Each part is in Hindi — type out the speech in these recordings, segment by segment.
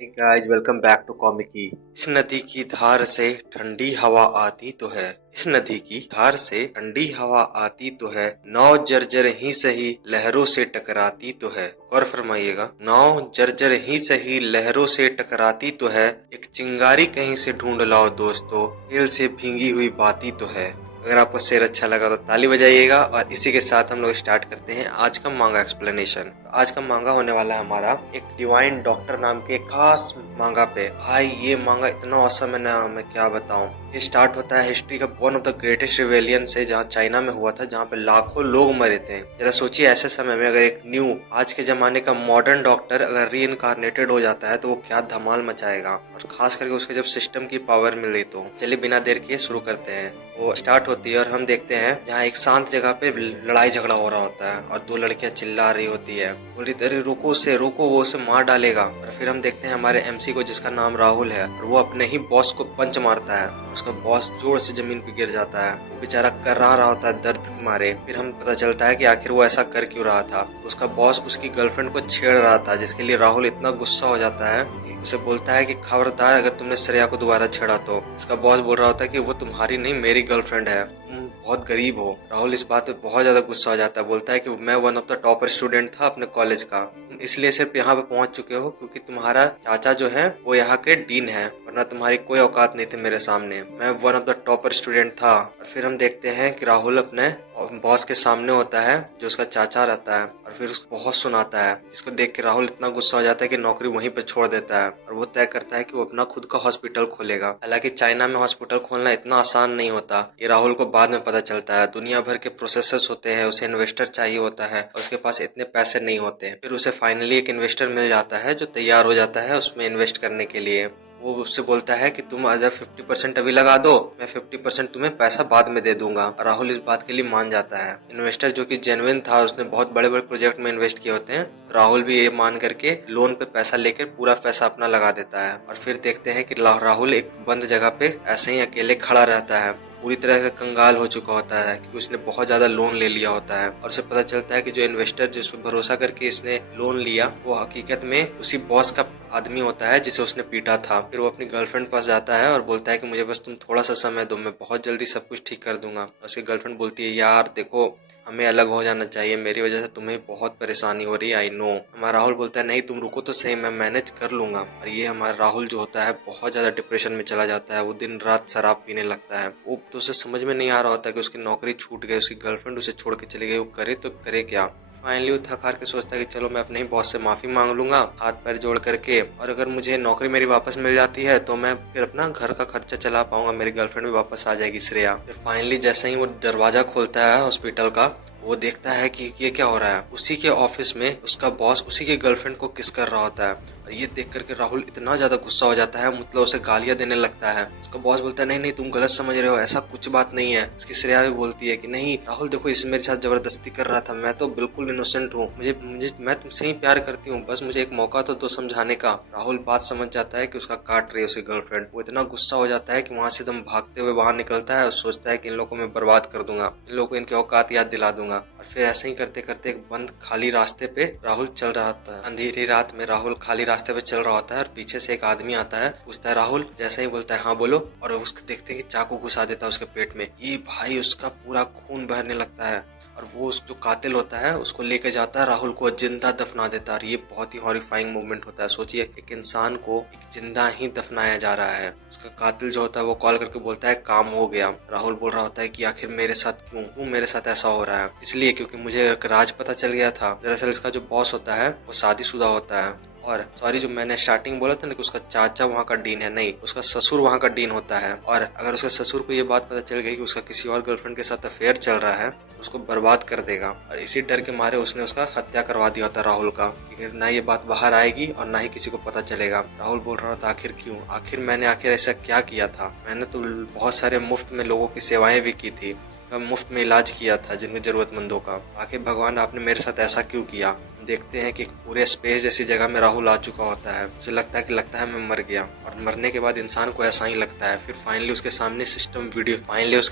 Hey guys, welcome back to कॉमिकी। इस नदी की धार से ठंडी हवा आती तो है। इस नदी की धार से ठंडी हवा आती तो है। नाव जर्जर ही सही लहरों से टकराती तो है। गौर फरमाइएगा, नाव जर्जर ही सही लहरों से टकराती तो है। एक चिंगारी कहीं से ढूंढ लाओ दोस्तों, तेल से भींगी हुई बाती तो है। अगर आपको शेर अच्छा लगा तो ताली बजाइएगा। और इसी के साथ हम लोग स्टार्ट करते हैं आज का मांगा एक्सप्लेनेशन। आज का मांगा होने वाला है हमारा एक डिवाइन डॉक्टर नाम के खास मांगा पे। भाई ये मांगा इतना औसम है ना, मैं क्या बताऊं। ये स्टार्ट होता है हिस्ट्री का one of the greatest rebellion से, जहाँ चाइना में हुआ था, जहाँ पे लाखों लोग मरे थे। जरा सोचिए ऐसे समय में अगर एक न्यू आज के जमाने का मॉडर्न डॉक्टर अगर री हो जाता है तो वो क्या धमाल मचाएगा, और खास करके उसके जब सिस्टम की पावर मिली। तो चलिए बिना देर किए शुरू करते हैं। वो स्टार्ट होती है और हम देखते हैं जहाँ एक शांत जगह पे लड़ाई झगड़ा हो रहा होता है और दो लड़कियां चिल्ला रही होती है, बोली अरे रोको उसे, रोको वो उसे मार डालेगा। और फिर हम देखते हैं हमारे एमसी को, जिसका नाम राहुल है, और वो अपने ही बॉस को पंच मारता है। उसका बॉस जोर से जमीन पे गिर जाता है। वो बेचारा कर्रा रहा होता है दर्द के मारे। फिर हम पता चलता है कि आखिर वो ऐसा कर क्यों रहा था। उसका बॉस उसकी गर्लफ्रेंड को छेड़ रहा था, जिसके लिए राहुल इतना गुस्सा हो जाता है कि उसे बोलता है कि खबरदार अगर तुमने श्रेया को दोबारा छेड़ा तो। इसका बॉस बोल रहा होता है कि वो तुम्हारी नहीं मेरी गर्लफ्रेंड है, तुम बहुत गरीब हो। राहुल इस बात पे बहुत ज्यादा गुस्सा हो जाता है, बोलता है कि मैं one of the topper student था अपने कॉलेज का, तुम इसलिए सिर्फ यहाँ पे पहुंच चुके हो क्योंकि तुम्हारा चाचा जो है वो यहाँ के डीन है, वरना तुम्हारी कोई औकात नहीं थी मेरे सामने। मैं one of the topper student था। और फिर हम देखते हैं कि राहुल अपने बॉस के सामने होता है, जो उसका चाचा रहता है, और फिर उसको बहुत सुनाता है, जिसको देख के राहुल इतना गुस्सा हो जाता है कि नौकरी वहीं पे छोड़ देता है। और वो तय करता है कि वो अपना खुद का हॉस्पिटल खोलेगा। हालांकि चाइना में हॉस्पिटल खोलना इतना आसान नहीं होता, ये राहुल को बाद में पता चलता है। दुनिया भर के प्रोसेसर्स होते हैं, उसे इन्वेस्टर चाहिए होता है, और उसके पास इतने पैसे नहीं होते। फिर उसे फाइनली एक इन्वेस्टर मिल जाता है जो तैयार हो जाता है उसमें इन्वेस्ट करने के लिए। वो उससे बोलता है कि तुम अगर 50% अभी लगा दो, मैं 50% तुम्हें पैसा बाद में दे दूंगा। राहुल इस बात के लिए मान जाता है। इन्वेस्टर जो कि जेन्युइन था, उसने बहुत बड़े बड़े प्रोजेक्ट में इन्वेस्ट किए होते हैं। राहुल भी ये मान करके लोन पे पैसा लेकर पूरा पैसा अपना लगा देता है। और फिर देखते हैं कि राहुल एक बंद जगह पे ऐसे ही अकेले खड़ा रहता है, पूरी तरह से कंगाल हो चुका होता है क्योंकि उसने बहुत ज्यादा लोन ले लिया होता है। और उसे पता चलता है कि जो इन्वेस्टर जिस पर भरोसा करके इसने लोन लिया, वो हकीकत में उसी बॉस का आदमी होता है जिसे उसने पीटा था। फिर वो अपनी गर्लफ्रेंड पास जाता है और बोलता है कि मुझे बस तुम थोड़ा सा समय दो, मैं बहुत जल्दी सब कुछ ठीक कर दूंगा। उसकी गर्लफ्रेंड बोलती है यार देखो, हमें अलग हो जाना चाहिए, मेरी वजह से तुम्हें बहुत परेशानी हो रही है, आई नो। हमारा राहुल बोलता है नहीं तुम रुको तो सही, मैं मैनेज कर लूंगा। और ये हमारा राहुल जो होता है बहुत ज्यादा डिप्रेशन में चला जाता है। वो दिन रात शराब पीने लगता है। वो तो उसे समझ में नहीं आ रहा होता कि उसकी नौकरी छूट गई, उसकी गर्लफ्रेंड उसे छोड़ के चली गई, वो करे तो करे क्या। फाइनली वो थक हार के सोचता है कि चलो मैं अपने ही बॉस से माफी मांग लूंगा हाथ पैर जोड़ करके, और अगर मुझे नौकरी मेरी वापस मिल जाती है तो मैं फिर अपना घर का खर्चा चला पाऊंगा, मेरी गर्लफ्रेंड भी वापस आ जाएगी श्रेया। फिर फाइनली जैसे ही वो दरवाजा खोलता है हॉस्पिटल का, वो देखता है कि ये क्या हो रहा है। उसी के ऑफिस में उसका बॉस उसी की गर्लफ्रेंड को किस कर रहा होता है। और ये देख करके राहुल इतना ज्यादा गुस्सा हो जाता है, मतलब उसे गालियां देने लगता है। उसका बॉस बोलता है नहीं नहीं तुम गलत समझ रहे हो, ऐसा कुछ बात नहीं है। उसकी श्रेया भी बोलती है कि नहीं राहुल देखो, इसे मेरे साथ जबरदस्ती कर रहा था, मैं तो बिल्कुल इनोसेंट हूँ, मुझे मुझे मैं तुमसे ही प्यार करती हूँ, बस मुझे एक मौका तो दो समझाने का। राहुल बात समझ जाता है कि उसका काट रही है उसकी गर्लफ्रेंड। वो इतना गुस्सा हो जाता है कि वहां से एकदम भागते हुए बाहर निकलता है और सोचता है कि इन लोगों को मैं बर्बाद कर दूंगा, इन लोगों को इनके औकात याद दिला दूंगा। और फिर ऐसे ही करते करते एक बंद खाली रास्ते पे राहुल चल रहा था। अंधेरी रात में राहुल खाली रास्ते पे चल रहा होता है और पीछे से एक आदमी आता है, पूछता है राहुल, जैसे ही बोलता है हाँ बोलो, और उसको देखते हैं कि चाकू घुसा देता है उसके पेट में। ये भाई उसका पूरा खून बहने लगता है, और वो उस जो कातिल होता है उसको लेके जाता है, राहुल को जिंदा दफना देता है। और ये बहुत ही हॉरिफाइंग मूवमेंट होता है। सोचिए एक इंसान को एक जिंदा ही दफनाया जा रहा है। उसका कातिल जो होता है वो कॉल करके बोलता है काम हो गया। राहुल बोल रहा होता है कि आखिर मेरे साथ क्यों मेरे साथ ऐसा हो रहा है। इसलिए क्योंकि मुझे एक राज पता चल गया था। दरअसल इसका जो बॉस होता है वो शादीशुदा होता है, और सॉरी जो मैंने स्टार्टिंग बोला था ना कि उसका चाचा वहाँ का डीन है, नहीं उसका ससुर वहाँ का डीन होता है। और अगर उसके ससुर को ये बात पता चल गई कि उसका किसी और गर्लफ्रेंड के साथ अफेयर चल रहा है, उसको बर्बाद कर देगा। और इसी डर के मारे उसने उसका हत्या करवा दिया होता राहुल का, क्योंकि ना ये बात बाहर आएगी और ना ही किसी को पता चलेगा। राहुल बोल रहा था आखिर क्यों, मैंने ऐसा क्या किया था। मैंने तो बहुत सारे मुफ्त में लोगों की सेवाएं भी की थी, मुफ्त में इलाज किया था जिनको जरूरतमंदों का। आखिर भगवान आपने मेरे साथ ऐसा क्यों किया। देखते हैं कि एक पूरे स्पेस जैसी जगह में राहुल आ चुका होता है। उसे लगता है मैं मर गया, और मरने के बाद इंसान को ऐसा ही लगता है। फिर फाइनली उसके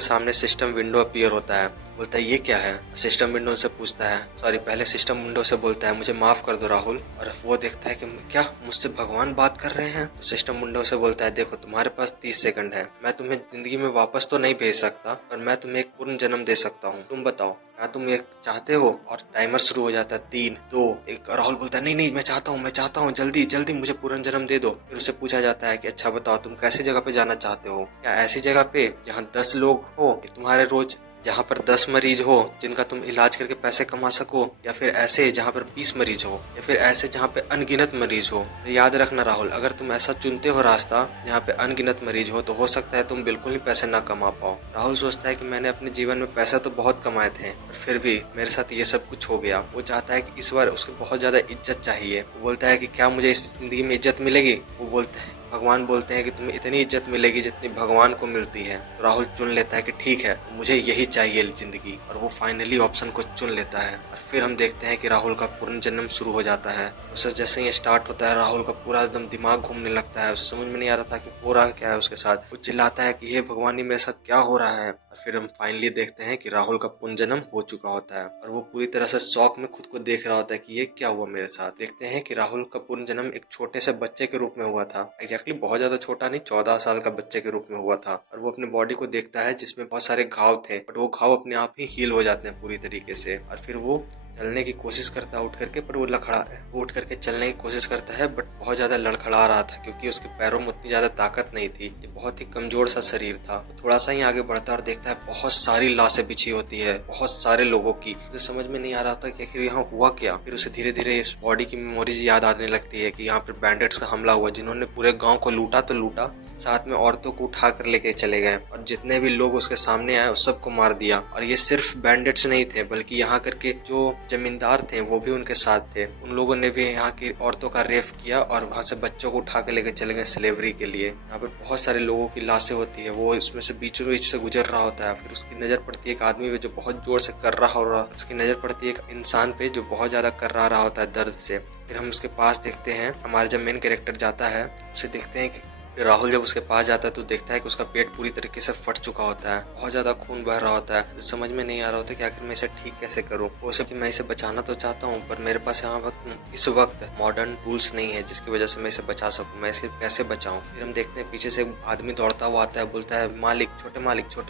सामने सिस्टम विंडो अपीयर होता है। बोलता है ये क्या है? सिस्टम विंडो से पूछता है, सॉरी पहले सिस्टम विंडो से बोलता है मुझे माफ कर दो राहुल। और वो देखता है कि क्या मुझसे भगवान बात कर रहे हैं? तो सिस्टम विंडो से बोलता है देखो तुम्हारे पास 30 सेकंड है, मैं तुम्हें जिंदगी में वापस तो नहीं भेज सकता, पर मैं तुम्हें एक पूर्ण जन्म दे सकता हूँ। तुम बताओ क्या तुम एक चाहते हो? और टाइमर शुरू हो जाता है 3, 2, 1। राहुल बोलता है नहीं मैं चाहता हूँ, जल्दी मुझे पूर्ण जन्म दे दो। फिर उससे पूछा जाता है कि अच्छा बताओ तुम कैसी जगह पे जाना चाहते हो? क्या ऐसी जगह पे जहाँ 10 लोग हो कि तुम्हारे रोज, जहाँ पर 10 मरीज हो जिनका तुम इलाज करके पैसे कमा सको, या फिर ऐसे जहाँ पर 20 मरीज हो, या फिर ऐसे जहाँ पे अनगिनत मरीज हो? तो याद रखना राहुल, अगर तुम ऐसा चुनते हो रास्ता जहाँ पे अनगिनत मरीज हो, तो हो सकता है तुम बिल्कुल ही पैसे ना कमा पाओ। राहुल सोचता है कि मैंने अपने जीवन में पैसा तो बहुत कमाए थे, पर फिर भी मेरे साथ ये सब कुछ हो गया। वो चाहता है कि इस बार उसको बहुत ज्यादा इज्जत चाहिए। वो बोलता है कि क्या मुझे इस जिंदगी में इज्जत मिलेगी? वो बोलते हैं, भगवान बोलते हैं कि तुम्हें इतनी इज्जत मिलेगी जितनी भगवान को मिलती है। तो राहुल चुन लेता है कि ठीक है मुझे यही चाहिए जिंदगी, और वो फाइनली ऑप्शन को चुन लेता है। और फिर हम देखते हैं कि राहुल का पूर्ण जन्म शुरू हो जाता है। उसे जैसे ही स्टार्ट होता है, राहुल का पूरा एकदम दिमाग घूमने लगता है। उसे समझ में नहीं आ रहा था कि हो रहा क्या है उसके साथ। वो चिल्लाता है कि हे भगवान, मेरे साथ क्या हो रहा है? और फिर हम फाइनली देखते हैं कि राहुल का पूर्ण जन्म हो चुका होता है, और वो पूरी तरह से शौक में खुद को देख रहा होता है कि ये क्या हुआ मेरे साथ। देखते हैं कि राहुल का पूर्ण जन्म एक छोटे से बच्चे के रूप में हुआ था। एग्जैक्टली बहुत ज्यादा छोटा नहीं, 14 साल का बच्चे के रूप में हुआ था। और वो अपने बॉडी को देखता है जिसमें बहुत सारे घाव थे, बट वो घाव अपने आप ही हील हो जाते हैं पूरी तरीके से। और फिर वो चलने की कोशिश करता है उठ करके, पर वो उठ करके चलने की कोशिश करता है, बट बहुत ज्यादा लड़खड़ा रहा था क्योंकि उसके पैरों में उतनी ज्यादा ताकत नहीं थी। ये बहुत ही कमजोर सा शरीर था। वो थोड़ा सा ही आगे बढ़ता है और देखता है बहुत सारी लाशें बिछी होती है, बहुत सारे लोगों की। उसे समझ में नहीं आ रहा था कि आखिर यहाँ हुआ क्या। फिर उसे धीरे धीरे इस बॉडी की मेमोरीज याद आने लगती है कि यहाँ पर बैंडेट्स का हमला हुआ, जिन्होंने पूरे गाँव को लूटा तो लूटा, साथ में औरतों को उठा कर लेके चले गए, और जितने भी लोग उसके सामने आए उस सबको मार दिया। और ये सिर्फ बैंडेट्स नहीं थे, बल्कि यहाँ करके जो जमींदार थे वो भी उनके साथ थे। उन लोगों ने भी यहाँ की औरतों का रेप किया और वहाँ से बच्चों को उठा के लेके चले गए स्लेवरी के लिए। यहाँ पर बहुत सारे लोगों की लाशें होती है। वो इसमें से बीचों बीच से गुजर रहा होता है। फिर उसकी नजर पड़ती है एक आदमी पे जो बहुत जोर से कर रहा हो, उसकी नजर पड़ती है एक इंसान पे जो बहुत ज्यादा कर रहा होता है दर्द से। फिर हम उसके पास देखते हैं, हमारा जब मेन कैरेक्टर जाता है उसे देखते हैं कि राहुल जब उसके पास जाता है तो देखता है कि उसका पेट पूरी तरीके से फट चुका होता है, बहुत ज्यादा खून बह रहा होता है। तो समझ में नहीं आ रहा होता कि आखिर मैं इसे ठीक कैसे करूं। वो सब कि मैं इसे बचाना तो चाहता हूं, पर मेरे पास इस वक्त मॉडर्न टूल्स नहीं है जिसकी वजह से मैं इसे बचा सकूं। मैं इसे कैसे बचाऊं? फिर हम देखते हैं पीछे से एक आदमी दौड़ता हुआ आता है, बोलता है मालिक, छोटे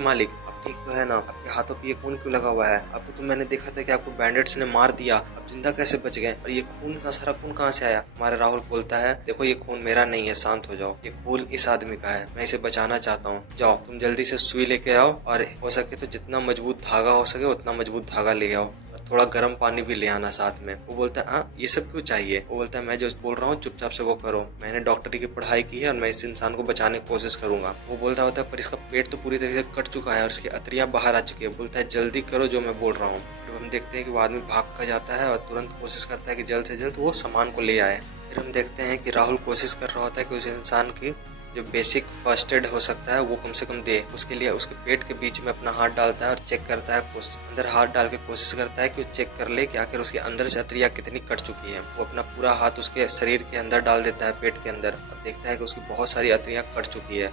मालिक आप ठीक तो है ना? आपके हाथों पे ये खून क्यों लगा हुआ है? आपको तो मैंने देखा था कि आपको बैंडेट्स ने मार दिया, आप जिंदा कैसे बच गए? और ये खून का सारा खून कहाँ से आया? हमारा राहुल बोलता है देखो ये खून मेरा नहीं है, शांत हो जाओ। ये खून इस आदमी का है, मैं इसे बचाना चाहता हूँ। जाओ तुम जल्दी से सुई लेके आओ, और हो सके तो जितना मजबूत धागा हो सके उतना मजबूत धागा ले आओ, और थोड़ा गर्म पानी भी ले आना साथ में। वो बोलता है हाँ ये सब क्यों चाहिए? वो बोलता है मैं जो बोल रहा हूँ चुपचाप से वो करो। मैंने डॉक्टरी की पढ़ाई की है और मैं इस इंसान को बचाने की कोशिश करूंगा। वो बोलता होता है पर इसका पेट तो पूरी तरीके से कट चुका है और इसकी अतरियां बाहर आ चुकी है। बोलता है जल्दी करो जो मैं बोल रहा हूँ। फिर हम देखते हैं कि वो आदमी भाग कर जाता है और तुरंत कोशिश करता है कि जल्द से जल्द वो सामान को ले आए। फिर हम देखते हैं कि राहुल कोशिश कर रहा होता है कि उस इंसान की जो बेसिक फर्स्ट एड हो सकता है वो कम से कम दे। उसके लिए उसके पेट के बीच में अपना हाथ डालता है और चेक करता है, अंदर हाथ डाल के कोशिश करता है कि वो चेक कर ले कि आखिर उसके अंदर से अतरिया कितनी कट चुकी है। वो अपना पूरा हाथ उसके शरीर के अंदर डाल देता है, पेट के अंदर, और देखता है कि उसकी बहुत सारी अतरियां कट चुकी है।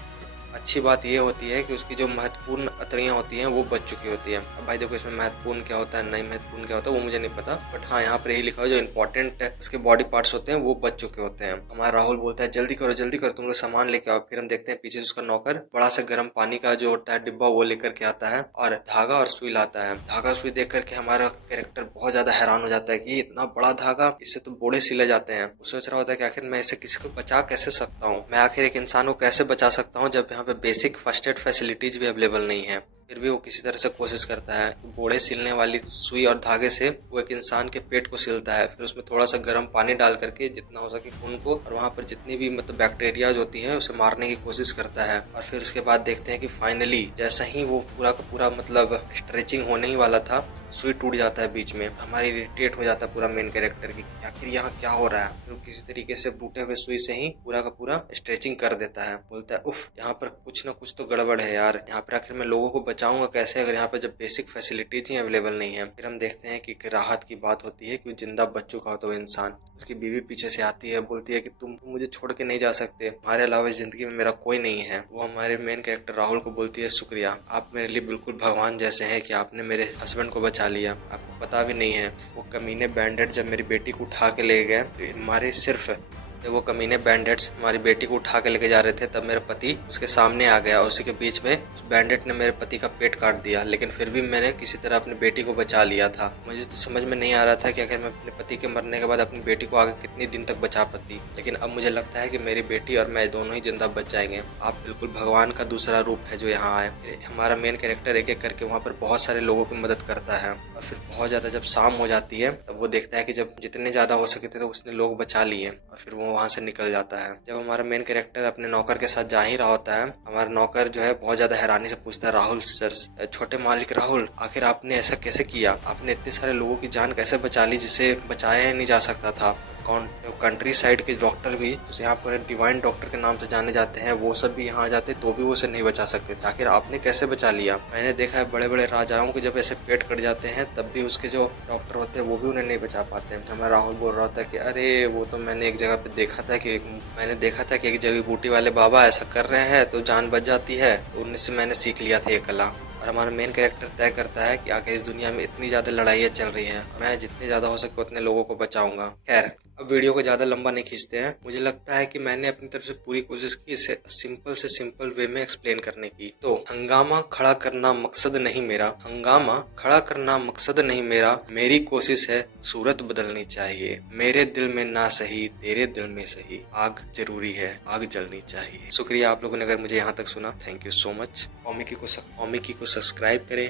अच्छी बात ये होती है कि उसकी जो महत्वपूर्ण अतरियां होती हैं वो बच चुकी होती हैं। अब भाई देखो इसमें महत्वपूर्ण क्या होता है, नहीं महत्वपूर्ण क्या होता है वो मुझे नहीं पता, बट हाँ यहाँ पर यही लिखा है जो इंपॉर्टेंट उसके बॉडी पार्ट्स होते हैं वो बच चुके होते हैं। हमारा राहुल बोलता है जल्दी करो तुम लोग सामान लेके आओ। फिर हम देखते हैं पीछे से उसका नौकर बड़ा सा गर्म पानी का जो होता है डिब्बा वो लेकर के आता है, और धागा और सुई लाता है। धागा सुई देख करके हमारा कैरेक्टर बहुत ज्यादा हैरान हो जाता है कि इतना बड़ा धागा, इससे तो बोड़े सिले जाते हैं। वो सोच रहा होता है कि आखिर मैं इसे किसी को बचा कैसे सकता हूँ, मैं आखिर एक इंसान को कैसे बचा सकता हूँ जब यहाँ पे बेसिक फर्स्ट एड फैसिलिटीज भी अवेलेबल नहीं है। फिर भी वो किसी तरह से कोशिश करता है। बोड़े सिलने वाली सुई और धागे से वो एक इंसान के पेट को सिलता है, फिर उसमें थोड़ा सा गर्म पानी डाल करके जितना हो सके खून को और वहाँ पर जितनी भी मतलब बैक्टीरियाज होती हैं उसे मारने की कोशिश करता है। और फिर उसके बाद देखते हैं कि फाइनली जैसा ही वो पूरा का पूरा मतलब स्ट्रेचिंग होने ही वाला था, सुई टूट जाता है बीच में। हमारी इरिटेट हो जाता है पूरा मेन कैरेक्टर की आखिर यहाँ क्या हो रहा है। फिर किसी तरीके से टूटे हुए सुई से ही पूरा का पूरा स्ट्रेचिंग कर देता है। बोलता है उफ, यहाँ पर कुछ ना कुछ तो गड़बड़ है यार, यहाँ पर आखिर मैं लोगों को बचाऊंगा कैसे अगर यहाँ पे जब बेसिक फैसिलिटीज ही अवेलेबल नहीं है। फिर हम देखते हैं कि राहत की बात होती है कि जिंदा बच चुका हो तो इंसान, उसकी बीवी पीछे से आती है, बोलती है कि तुम मुझे छोड़ के नहीं जा सकते, तुम्हारे अलावा जिंदगी में मेरा कोई नहीं है। वो हमारे मेन कैरेक्टर राहुल को बोलती है शुक्रिया, आप मेरे लिए बिल्कुल भगवान जैसे हैं कि आपने मेरे हस्बैंड को बचा लिया, आपको पता भी नहीं है वो कमीने बैंडेड जब मेरी बेटी को उठा के ले गए, हमारे सिर्फ जब वो कमीने बैंडेट्स हमारी बेटी को उठा के लेके जा रहे थे तब मेरा पति उसके सामने आ गया और उसी के बीच में उस बैंडेट ने मेरे पति का पेट काट दिया, लेकिन फिर भी मैंने किसी तरह अपनी बेटी को बचा लिया था। मुझे तो समझ में नहीं आ रहा था कि अगर मैं अपने पति के मरने के बाद अपनी बेटी को आगे कितनी दिन तक बचा पाती, लेकिन अब मुझे लगता है कि मेरी बेटी और मैं दोनों ही जिंदा बच जाएंगे। आप बिल्कुल भगवान का दूसरा रूप है जो यहाँ आए। हमारा मेन कैरेक्टर एक एक करके वहाँ पर बहुत सारे लोगों की मदद करता है और फिर बहुत ज्यादा जब शाम हो जाती है तब वो देखता है कि जब जितने ज्यादा हो सके थे तो उसने लोग बचा लिए और फिर वो वहाँ से निकल जाता है। जब हमारा मेन कैरेक्टर अपने नौकर के साथ जा ही रहा होता है, हमारा नौकर जो है बहुत ज्यादा हैरानी से पूछता है, राहुल सर, छोटे मालिक राहुल, आखिर आपने ऐसा कैसे किया, आपने इतने सारे लोगों की जान कैसे बचा ली जिसे बचाया ही नहीं जा सकता था। कंट्री साइड के डॉक्टर भी जो यहाँ पर डिवाइन डॉक्टर के नाम से जाने जाते हैं वो सब भी यहाँ आ जाते तो भी वो उसे नहीं बचा सकते थे, आखिर आपने कैसे बचा लिया। मैंने देखा है बड़े बड़े राजाओं के जब ऐसे पेट कट जाते हैं तब भी उसके जो डॉक्टर होते हैं वो भी उन्हें नहीं बचा पाते हैं। हमारा राहुल बोल रहा था कि अरे वो तो मैंने एक जगह पे देखा था कि एक जड़ी बूटी वाले बाबा ऐसा कर रहे हैं तो जान बच जाती है, तो उनसे मैंने सीख लिया था ये कला। और हमारा मेन कैरेक्टर तय करता है कि आखिर इस दुनिया में इतनी ज्यादा लड़ाइयाँ चल रही हैं, मैं जितने ज्यादा हो सके उतने लोगों को बचाऊंगा। खैर अब वीडियो को ज्यादा लंबा नहीं खींचते हैं। मुझे लगता है कि मैंने अपनी तरफ से पूरी कोशिश की इसे सिंपल से सिंपल वे में एक्सप्लेन करने की। तो हंगामा खड़ा करना मकसद नहीं मेरा, हंगामा खड़ा करना मकसद नहीं मेरा, मेरी कोशिश है सूरत बदलनी चाहिए, मेरे दिल में ना सही तेरे दिल में सही, आग जरूरी है आग जलनी चाहिए। शुक्रिया आप लोगों ने अगर मुझे यहाँ तक सुना, थैंक यू सो मच। कॉमिकी को सब्सक्राइब करें।